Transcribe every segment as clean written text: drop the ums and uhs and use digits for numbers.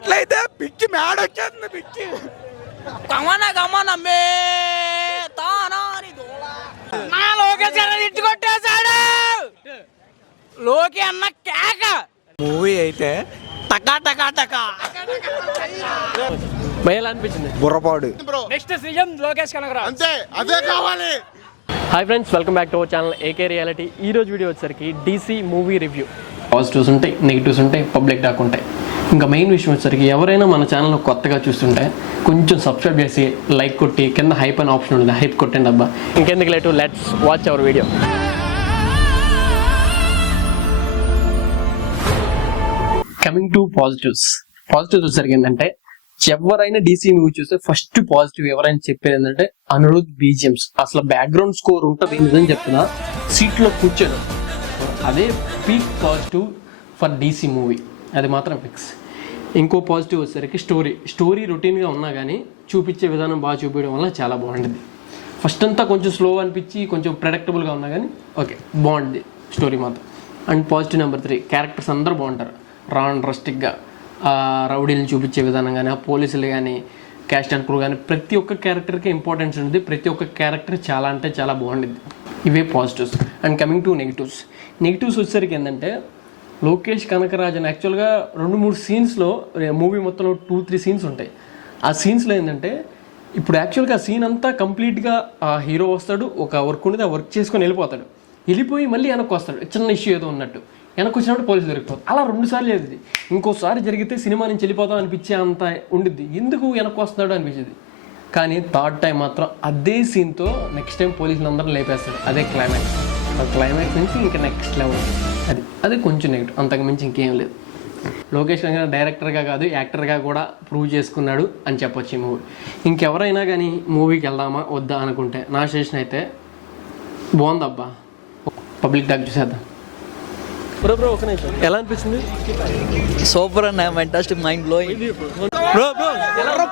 పాటలైతే పిచ్చి మేడ వచ్చేస్తుంది పిచ్చి. గమన గమనమే తానాని నా లోకేష్ ఇట్టు కొట్టేశాడు. లోకి అన్న కేక. మూవీ అయితే టకా టకా టకా భయాలు అనిపించింది. బుర్రపాడు నెక్స్ట్ సీఎం లోకేష్ కనగరాజ్. అంతే, అదే కావాలి. Hi friends, welcome back to our channel ఏకే రియాలిటీ. ఈ రోజు వీడియో వచ్చేసరికి డీసీ మూవీ రివ్యూ. పాజిటివ్స్ ఉంటాయి, నెగిటివ్స్ ఉంటాయి, పబ్లిక్ టాక్ ఉంటాయి. ఇంకా మెయిన్ విషయం వచ్చేసరికి ఎవరైనా మన ఛానల్ కొత్తగా చూస్తుంటే కొంచెం సబ్స్క్రైబ్ చేసి లైక్ కొట్టి కింద హైప్ అనే ఆప్షన్ ఉంటుంది, హైప్ కొట్టండి అబ్బా. ఇంకెందుకు late, let's watch hour video. Coming to positives వచ్చేసరికి ఏంటంటే, ఎవరైనా డీసీ మూవీ చూస్తే ఫస్ట్ పాజిటివ్ ఎవరైనా చెప్పేది ఏంటంటే అనిరుద్ బీజిఎమ్స్. అసలు బ్యాక్గ్రౌండ్ స్కోర్ ఉంటుంది, నిజం చెప్తున్నా, సీట్లో కూర్చోదు. అదే peak positive for DC movie, అది మాత్రం ఫిక్స్. ఇంకో పాజిటివ్ వచ్చేసరికి స్టోరీ రొటీన్గా ఉన్నా కానీ చూపించే విధానం బాగా చూపించడం వల్ల చాలా బాగుంటుంది. ఫస్ట్ అంతా కొంచెం స్లో అనిపించి కొంచెం ప్రెడిక్టబుల్గా ఉన్నా కానీ ఓకే బాగుంటుంది స్టోరీ మాత్రం. అండ్ పాజిటివ్ నెంబర్ 3, క్యారెక్టర్స్ అందరూ బాగుంటారు. రస్టిక్గా రౌడీలను చూపించే విధానం కానీ, ఆ పోలీసులు కానీ, క్యాస్ట్ అండ్ క్రూ కానీ, ప్రతి ఒక్క క్యారెక్టర్కి ఇంపార్టెన్స్ ఉంటుంది. ప్రతి ఒక్క క్యారెక్టర్ చాలా అంటే చాలా బాగుంటుంది. ఇవే positives. And coming to negatives వచ్చేసరికి ఏంటంటే, లోకేష్ కనకరాజన్ యాక్చువల్గా 2-3 సీన్స్లో, మూవీ మొత్తంలో 2-3 సీన్స్ ఉంటాయి. ఆ సీన్స్లో ఏంటంటే, ఇప్పుడు యాక్చువల్గా ఆ సీన్ అంతా కంప్లీట్గా ఆ హీరో వస్తాడు, ఒక వర్క్ ఉండేది, ఆ వర్క్ చేసుకొని వెళ్ళిపోయి మళ్ళీ వెనక్కి వస్తాడు, చిన్న ఇష్యూ ఏదో ఉన్నట్టు. వెనక్కి వచ్చినప్పుడు పోలీసు దొరికిపోతుంది. అలా 2 సార్లు జరిగింది. ఇంకోసారి జరిగితే సినిమా నుంచి వెళ్ళిపోతాం అనిపించే అంత ఉండిద్ది, ఎందుకు వెనక్కి వస్తున్నాడు అనిపించింది. కానీ థర్డ్ టైం మాత్రం అదే సీన్తో నెక్స్ట్ టైం పోలీసులు అందరూ లేపేస్తాడు. అదే క్లైమాక్స్. ఆ క్లైమాక్స్ నుంచి ఇంకా నెక్స్ట్ లెవెల్. అది కొంచెం నెగిటివ్, అంతకు మించి ఇంకేం లేదు. లోకేష్ కనగరాజ్ డైరెక్టర్గా కాదు, యాక్టర్గా కూడా ప్రూవ్ చేసుకున్నాడు అని చెప్పొచ్చు ఈ మూవీ. ఇంకెవరైనా కానీ మూవీకి వెళ్దామా వద్దా అనుకుంటే, నా స్టేషన్ అయితే బాగుందబ్బా. పబ్లిక్ టాక్ చూసేద్దాం. బ్రో ఒక నిమిషం, ఎలా అనిపించింది? సూపర్ అన్న, ఫెంటాస్టిక్, మైండ్ బ్లోయింగ్. బ్రో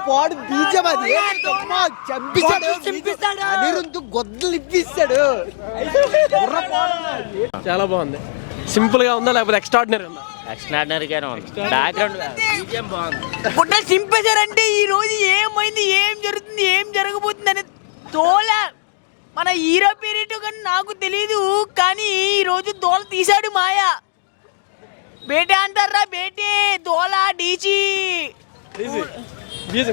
పాడు బీజం అది చంపిస్తాడు, అనిరుద్ధ్ గొద్దలు ఇప్పిస్తాడు. చాలా బాగుంది. సింపుల్ గా ఉందా లేకపోతే ఎక్స్ట్రాడినరీ ఉందా? ఎక్స్ట్రాడినరీగానే ఉంది. బ్యాక్గ్రౌండ్ బాగుంది. చింపేశారంటే ఈ రోజు ఏమైంది, ఏం జరుగుతుంది, ఏం జరగబోతుంది అనేది తోల మన హీరో పీరియడ్ కానీ నాకు తెలీదు, కానీ ఈ రోజు దోల తీశాడు మాయా. బేటే అంటారా, బేటే దోల డీజీ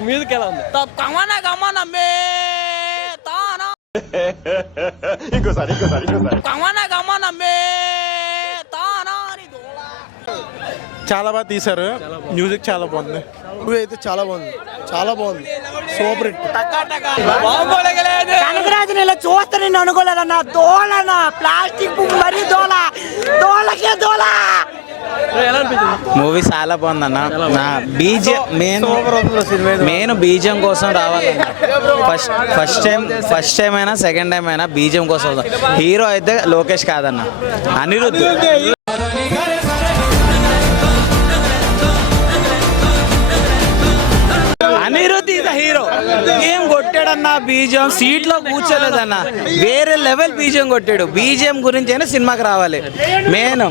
మ్యూజిక్ ఎలా ఉంది? గమన గమనమే తానా గమన గమనమే తానాని దోల. చాలా బాగా తీశారు, మ్యూజిక్ చాలా బాగుంది. మూవీ అయితే చాలా బాగుంది, చాలా బాగుంది, సూపర్ హిట్. కనకరాజుని ఇలా చూస్తే నేను అనుకోలేదన్నా. దోలన ప్లాస్టిక్ మరి దోలకే దోల. మూవీ చాలా బాగుందన్న. నా బీజం మెయిన్ బీజం కోసం రావాలన్న. ఫస్ట్ టైం అయినా సెకండ్ టైం అయినా బీజం కోసం. హీరో అయితే లోకేష్ కాదన్న, అనిరుద్ధ్. Anirudh is hero. ఏం కొట్టాడన్న బీజం, సీట్ లో కూర్చోలేదన్న, వేరే లెవెల్ బీజం కొట్టాడు. బీజం గురించి అయినా సినిమాకి రావాలి. మెయిన్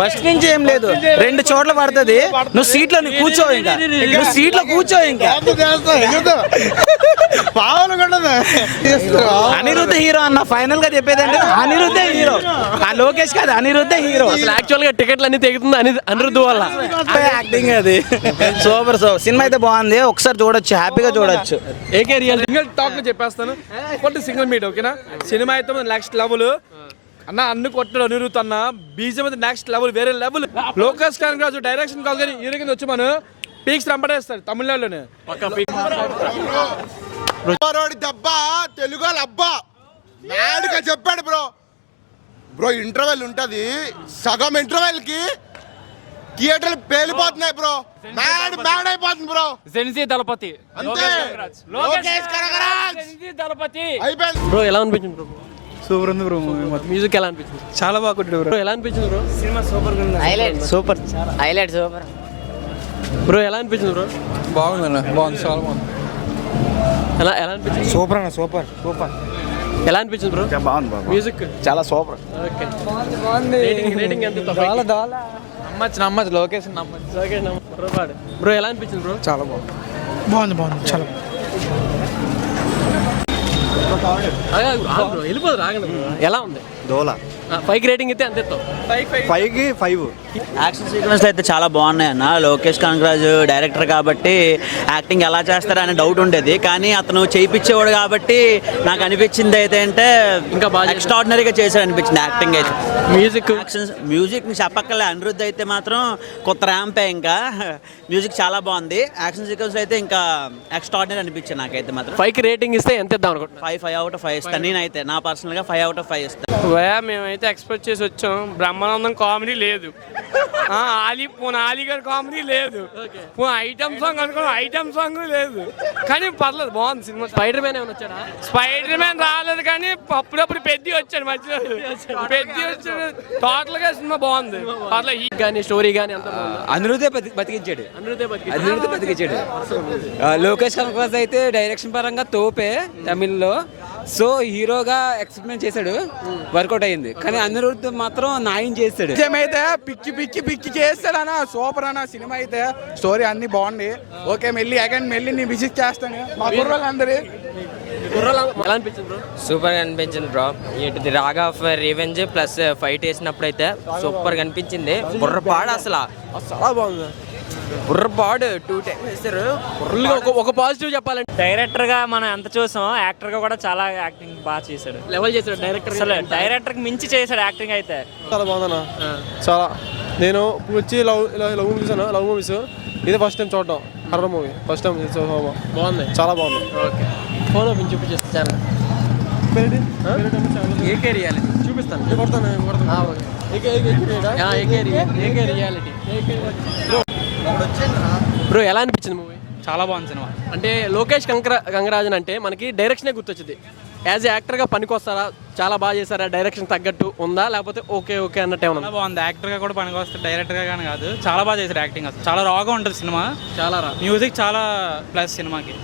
ఫస్ట్ నుంచి ఏం లేదు, 2 చోట్ల పడుతుంది. నువ్వు సీట్లో కూర్చో, నువ్వు సీట్లో కూర్చో. ఇంకా అనిరుద్ధ హీరో అన్న. ఫైనల్ గా చెప్పేది అంటే అనిరుద్ధే హీరో, ఆ లోకేష్ కాదు, అనిరుద్ధే హీరో. యాక్చువల్ గా టికెట్లు అన్ని తెగుతుంది అనిరుద్ధ్ వల్ల. యాక్టింగ్ అది సూపర్. సినిమా అయితే బాగుంది, ఒకసారి చూడొచ్చు, హ్యాపీగా చూడొచ్చు. ఏకే రియల్ సింగిల్ టాక్ లో చెప్పేస్తాను, ఒకటి సింగిల్ మీట్. ఓకేనా, సినిమా అయితే నెక్స్ట్ లెవెల్ అన్న. అన్ని కొట్టాడు అనిరుద్ధ్ అన్న. బీజం అయితే నెక్స్ట్ లెవెల్, వేరే లెవెల్. లోకేష్ కనగరాజు డైరెక్షన్ కాదు కానీ హీరో కింద వచ్చి మనం పీక్స్ రంపడేస్తాడు తమిళనాడులోనే. దెబ్బ తెలుగు అబ్బా నాడుగా చెప్పాడు బ్రో. ఇంటర్వెల్ ఉంటది, సగం ఇంటర్వెల్ కి థియేటర్లు పేలిపోతున్నాయి బ్రో. బ్యాడ్ అయిపోతుంది బ్రో. జెన్సీ దళపతి లోకేష్ కనగరాజ్ దళపతి అయిపోయింది. బ్రో ఎలా అనిపించింది బ్రో? సూపర్ ఉంది బ్రో. మ్యూజిక్ ఎలా అనిపించింది? చాలా బాగా కొట్టాడు బ్రో. ఎలా అనిపించింది బ్రో? సినిమా సూపర్ ఉంది. సూపర్. బ్రో ఎలా అనిపించింది బ్రో? బాగుందన్న, బాగుంది, చాలా బాగుంది. ఎలా అనిపించింది? సూపర్ అన్న, సూపర్. ఎలా అనిపించింది బ్రో? బాగుంది. మ్యూజిక్ చాలా సూపర్. ఓకే, రేటింగ్ ఎంత? నమ్మచ్చు లొకేషన్ బ్రో ఎలా అనిపించింది బ్రో? చాలా బాగుంది చాలా బ్రో వెళ్ళిపోదు రాగండి bro. ఎలా ఉంది? దోల 5 రేటింగ్ అయితే అంతే 5కి 5. యాక్షన్ సీక్వెన్స్ అయితే చాలా బాగున్నాయి అన్న. లోకేష్ కనగరాజు డైరెక్టర్ కాబట్టి యాక్టింగ్ ఎలా చేస్తారనే డౌట్ ఉండేది, కానీ అతను చేయించేవాడు కాబట్టి నాకు అనిపించింది అయితే అంటే ఇంకా బాగా ఎక్స్ట్రాడినరీగా చేశాడు అనిపించింది యాక్టింగ్ అయితే. మ్యూజిక్ చెప్పక్కర్లే, అనిరుద్ధ్ అయితే మాత్రం కొత్త ర్యాంపే. ఇంకా మ్యూజిక్ చాలా బాగుంది, యాక్షన్ సీక్వెన్స్ అయితే ఇంకా ఎక్స్ట్రాడినరీ అనిపించింది నాకైతే మాత్రం. 5కి రేటింగ్ ఇస్తే ఎంత ఇద్దాం అనుకుంటున్నా? 5 అవుట్ ఆఫ్ 5 ఇస్తాను నేనైతే, నా పర్సనల్గా 5 అవుట్ ఆఫ్ 5 ఇస్తాను. మేమైతే ఎక్స్పెక్ట్ చేసి వచ్చాం. బ్రహ్మానందం కామెడీ లేదు, ఆలీ గారి కామెడీ లేదు, ఐటమ్ సాంగ్ అనుకున్న ఐటమ్ సాంగ్ లేదు, కానీ పర్లేదు బాగుంది సినిమా. స్పైడర్ మ్యాన్ ఏమైనా వచ్చాడా? స్పైడర్ మ్యాన్ రాలేదు కానీ అప్పుడప్పుడు పెద్ద వచ్చాడు, మధ్యలో పెద్ద వచ్చాడు. టోటల్ గా సినిమా బాగుంది, పర్లేదు. కానీ స్టోరీ కానీ అంత అనిరుద్ధే బతికించాడు. లోకేష్ కనగరాజ్ అయితే డైరెక్షన్ పరంగా తోపే తమిళ్లో. సో హీరోగా ఎక్స్పెరిమెంట్ చేశాడు, వర్కౌట్ అయింది. కానీ అనిరుద్ధ్ మాత్రం న్యాయం చేస్తాడు. అయితే పిక్కి చేస్తాడు అన్న. సూపర్ అన్న సినిమా అయితే. స్టోరీ అన్ని బాగుంది. ఓకే మళ్ళీ నేను విజిట్ చేస్తాను మా కుర్రోళ్ళందరూ. ఎలా అనిపించింది బ్రో? సూపర్ గా అనిపించింది బ్రో. ఇటు rage of revenge plus fight వేసినప్పుడు అయితే సూపర్ గా అనిపించింది. బుర్రపాడు అసలు చాలా బాగుంది. బుర్రపాడు 2 టైమ్స్ వేస్తారు. ఫుల్గా ఒక పాజిటివ్ చెప్పాలంటే డైరెక్టర్ గా మనం ఎంత చూసాం, యాక్టర్ గా కూడా చాలా యాక్టింగ్ బాగా చేశాడు. లెవెల్ చేశాడు డైరెక్టర్. అసలు డైరెక్టర్ కి మించి చేశాడు యాక్టింగ్ అయితే. చాలా బాగుందన్న. చాలా నేను వచ్చి లవ్ మూవీ చూసాను. లవ్ మూవీస్ ఇది ఫస్ట్ టైం చూడటం. హర్రర్ మూవీ ఫస్ట్ టైం బాగుంది, చాలా బాగుంది. ఓకే ఫోన్ ఓపెన్ చూపించేస్తా ఛానల్. ఏకే రియాలిటీ చూపిస్తాను. రియాలిటీ బ్రో ఎలా అనిపించింది మూవీ? చాలా బాగుంది సినిమా. అంటే లోకేష్ కంగరాజన్ అంటే మనకి డైరెక్షనే గుర్తొచ్చింది. యాజ్ ఏ యాక్టర్గా పనికొస్తారా? చాలా బాగా చేశారా? డైరెక్షన్ తగ్గట్టు ఉందా లేకపోతే ఓకే అన్నట్టు ఏమన్నా? చాలా బాగుంది, యాక్టర్ గా కూడా పనికి వస్తుంది, డైరెక్టర్ గా కానీ కాదు. చాలా బాగా చేశారు యాక్టింగ్, అసలు చాలా రాగా ఉంటుంది సినిమా. చాలా మ్యూజిక్ చాలా ప్లస్ సినిమాకి.